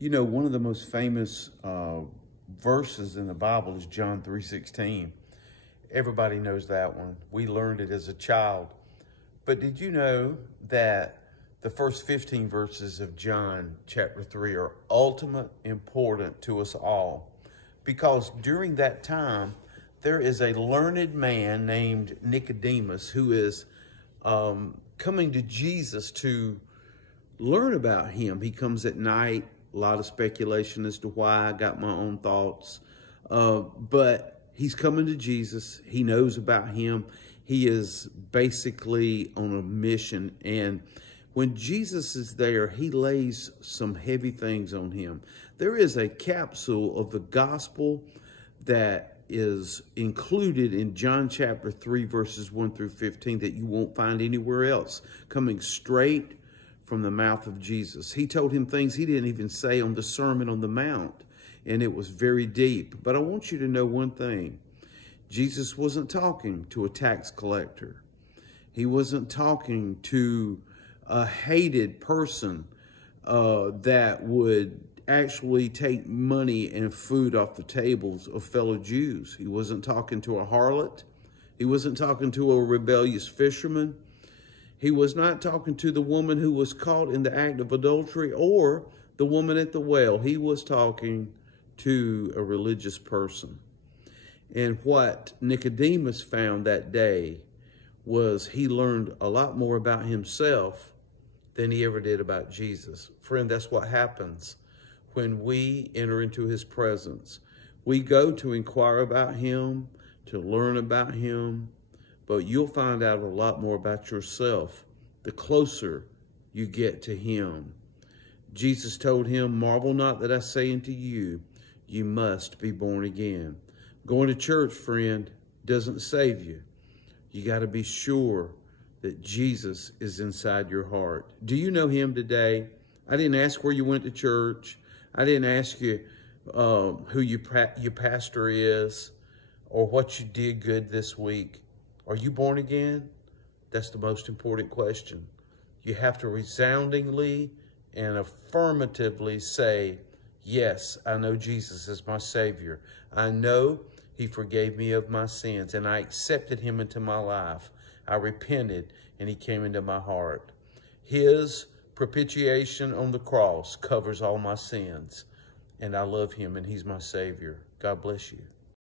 You know, one of the most famous verses in the Bible is John 3:16. Everybody knows that one. We learned it as a child. But did you know that the first 15 verses of John chapter 3 are ultimate important to us all? Because during that time, there is a learned man named Nicodemus who is coming to Jesus to learn about him. He comes at night. A lot of speculation as to why. I got my own thoughts. But he's coming to Jesus. He knows about him. He is basically on a mission. And when Jesus is there, he lays some heavy things on him. There is a capsule of the gospel that is included in John chapter 3, verses 1 through 15 that you won't find anywhere else, coming straight from the mouth of Jesus. He told him things he didn't even say on the Sermon on the Mount, and it was very deep. But I want you to know one thing. Jesus wasn't talking to a tax collector. He wasn't talking to a hated person that would actually take money and food off the tables of fellow Jews. He wasn't talking to a harlot. He wasn't talking to a rebellious fisherman. He was not talking to the woman who was caught in the act of adultery or the woman at the well. He was talking to a religious person. And what Nicodemus found that day was he learned a lot more about himself than he ever did about Jesus. Friend, that's what happens when we enter into his presence. We go to inquire about him, to learn about him, but you'll find out a lot more about yourself the closer you get to him. Jesus told him, "Marvel not that I say unto you, you must be born again." Going to church, friend, doesn't save you. You got to be sure that Jesus is inside your heart. Do you know him today? I didn't ask where you went to church. I didn't ask you who your pastor is or what you did good this week. Are you born again? That's the most important question. You have to resoundingly and affirmatively say, yes, I know Jesus is my Savior. I know he forgave me of my sins, and I accepted him into my life. I repented, and he came into my heart. His propitiation on the cross covers all my sins, and I love him, and he's my Savior. God bless you.